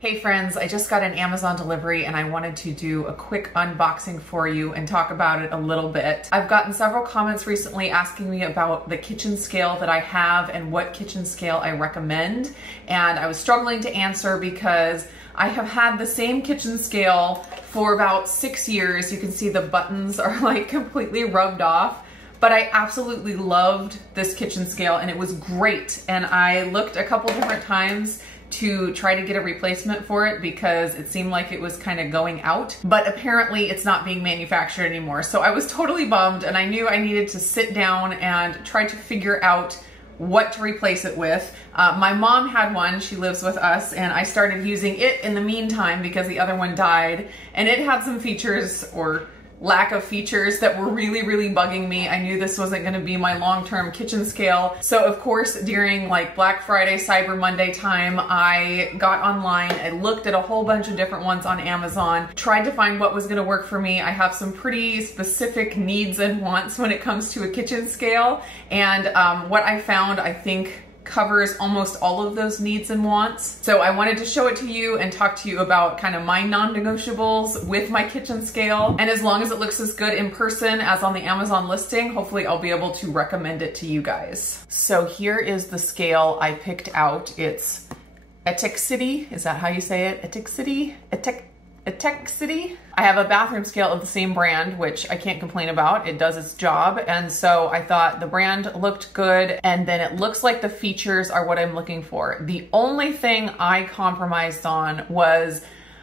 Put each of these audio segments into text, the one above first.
Hey friends, I just got an Amazon delivery and I wanted to do a quick unboxing for you and talk about it a little bit. I've gotten several comments recently asking me about the kitchen scale that I have and what kitchen scale I recommend. And I was struggling to answer because I have had the same kitchen scale for about 6 years. You can see the buttons are like completely rubbed off. But I absolutely loved this kitchen scale and it was great. And I looked a couple different times to try to get a replacement for it because it seemed like it was kind of going out, but apparently it's not being manufactured anymore. So I was totally bummed and I knew I needed to sit down and try to figure out what to replace it with. My mom had one, she lives with us, and I started using it in the meantime because the other one died, and it had some features or lack of features that were really bugging me. I knew this wasn't gonna be my long-term kitchen scale. So of course, during like Black Friday, Cyber Monday time, I got online, I looked at a whole bunch of different ones on Amazon, tried to find what was gonna work for me. I have some pretty specific needs and wants when it comes to a kitchen scale. And what I found, I think, covers almost all of those needs and wants. So I wanted to show it to you and talk to you about kind of my non-negotiables with my kitchen scale. And as long as it looks as good in person as on the Amazon listing, hopefully I'll be able to recommend it to you guys. So here is the scale I picked out. It's Etekcity, is that how you say it? Etekcity? Etekcity. I have a bathroom scale of the same brand, which I can't complain about. It does its job. And so I thought the brand looked good. And then it looks like the features are what I'm looking for. The only thing I compromised on was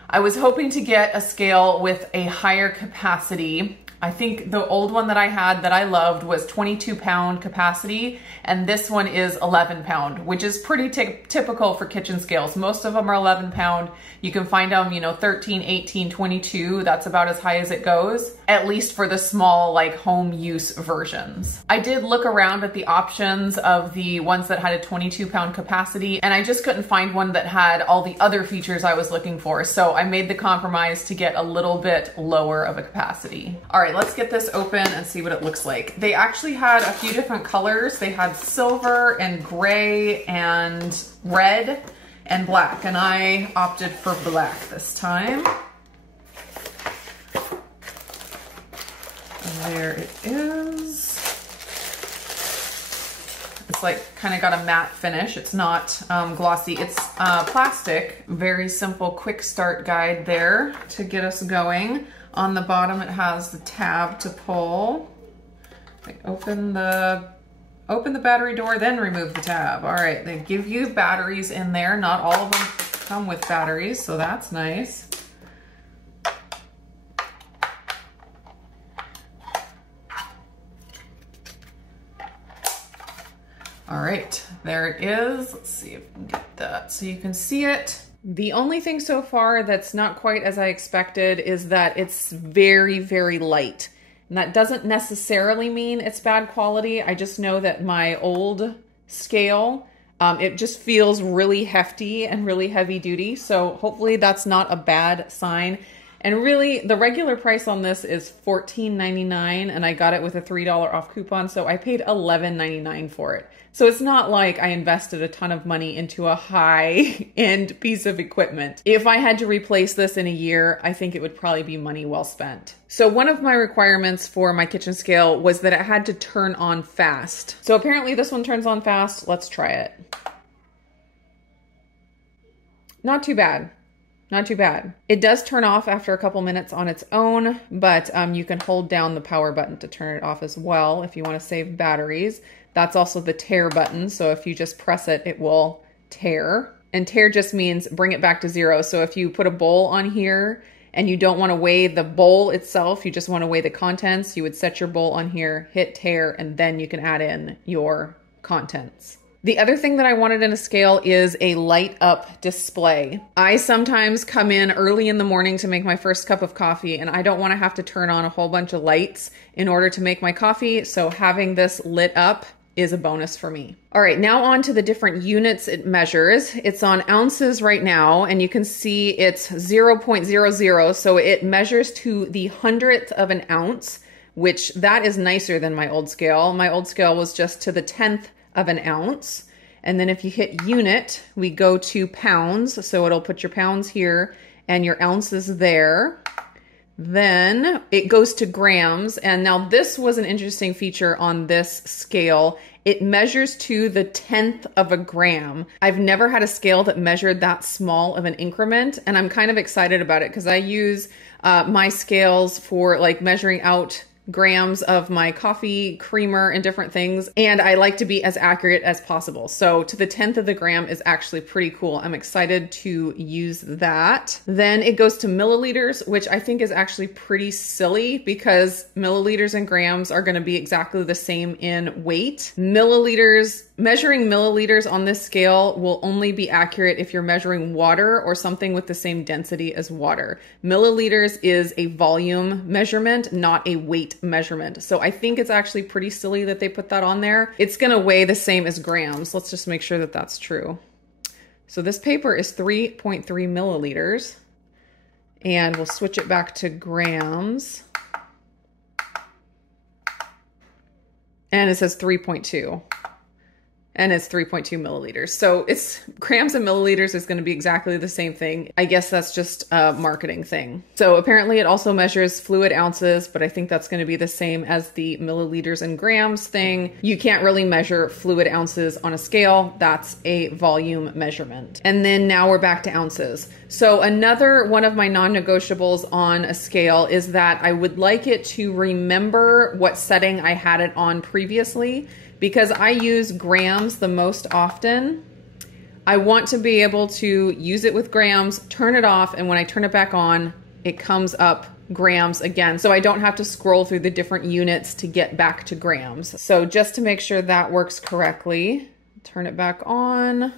I was hoping to get a scale with a higher capacity. I think the old one that I had that I loved was 22-pound capacity, and this one is 11-pound, which is pretty typical for kitchen scales. Most of them are 11-pound. You can find them, 13, 18, 22. That's about as high as it goes, at least for the small, like home use versions. I did look around at the options of the ones that had a 22-pound capacity, and I just couldn't find one that had all the other features I was looking for. So I made the compromise to get a little bit lower of a capacity. All right, let's get this open and see what it looks like. They actually had a few different colors. They had silver and gray and red and black, and I opted for black this time. And there it is. It's like kind of got a matte finish. It's not glossy. It's plastic. Very simple quick start guide there to get us going. On the bottom, it has the tab to pull. Like open the battery door, then remove the tab. All right, they give you batteries in there. Not all of them come with batteries, so that's nice. All right, there it is. Let's see if we can get that so you can see it. The only thing so far that's not quite as I expected is that it's very light. And that doesn't necessarily mean it's bad quality. I just know that my old scale, it just feels really hefty and really heavy duty. So hopefully that's not a bad sign. And really, the regular price on this is $14.99, and I got it with a $3 off coupon, so I paid $11.99 for it. So it's not like I invested a ton of money into a high-end piece of equipment. If I had to replace this in a year, I think it would probably be money well spent. So one of my requirements for my kitchen scale was that it had to turn on fast. So apparently this one turns on fast. Let's try it. Not too bad. Not too bad. It does turn off after a couple minutes on its own, but you can hold down the power button to turn it off as well if you want to save batteries. That's also the tear button, so if you just press it, it will tear. And tear just means bring it back to zero. So if you put a bowl on here and you don't want to weigh the bowl itself, you just want to weigh the contents, you would set your bowl on here, hit tear, and then you can add in your contents. The other thing that I wanted in a scale is a light up display. I sometimes come in early in the morning to make my first cup of coffee, and I don't want to have to turn on a whole bunch of lights in order to make my coffee. So having this lit up is a bonus for me. All right, now on to the different units it measures. It's on ounces right now, and you can see it's 0.00. So it measures to the 100th of an ounce, which that is nicer than my old scale. My old scale was just to the 10th of an ounce. And then if you hit unit, we go to pounds. So it'll put your pounds here and your ounces there. Then it goes to grams. And now this was an interesting feature on this scale. It measures to the 10th of a gram. I've never had a scale that measured that small of an increment, and I'm kind of excited about it because I use my scales for like measuring out grams of my coffee creamer and different things, and I like to be as accurate as possible. So to the 10th of the gram is actually pretty cool. I'm excited to use that. Then it goes to milliliters, which I think is actually pretty silly because milliliters and grams are going to be exactly the same in weight. Measuring milliliters on this scale will only be accurate if you're measuring water or something with the same density as water. Milliliters is a volume measurement, not a weight measurement. So I think it's actually pretty silly that they put that on there. It's going to weigh the same as grams. Let's just make sure that that's true. So this paper is 3.3 milliliters, and we'll switch it back to grams. And it says 3.2. And it's 3.2 milliliters. So it's grams and milliliters is going to be exactly the same thing. I guess that's just a marketing thing. So apparently it also measures fluid ounces, but I think that's going to be the same as the milliliters and grams thing. You can't really measure fluid ounces on a scale. That's a volume measurement. And then now we're back to ounces. So another one of my non-negotiables on a scale is that I would like it to remember what setting I had it on previously. Because I use grams the most often, I want to be able to use it with grams, turn it off, and when I turn it back on, it comes up grams again. So I don't have to scroll through the different units to get back to grams. So just to make sure that works correctly, turn it back on,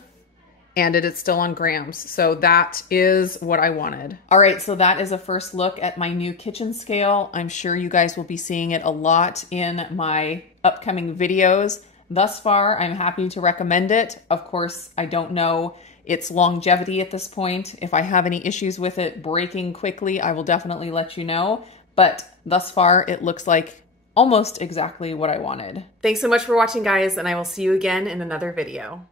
and it is still on grams. So that is what I wanted. All right, so that is a first look at my new kitchen scale. I'm sure you guys will be seeing it a lot in my upcoming videos. Thus far, I'm happy to recommend it. Of course, I don't know its longevity at this point. If I have any issues with it breaking quickly, I will definitely let you know. But thus far, it looks like almost exactly what I wanted. Thanks so much for watching, guys, and I will see you again in another video.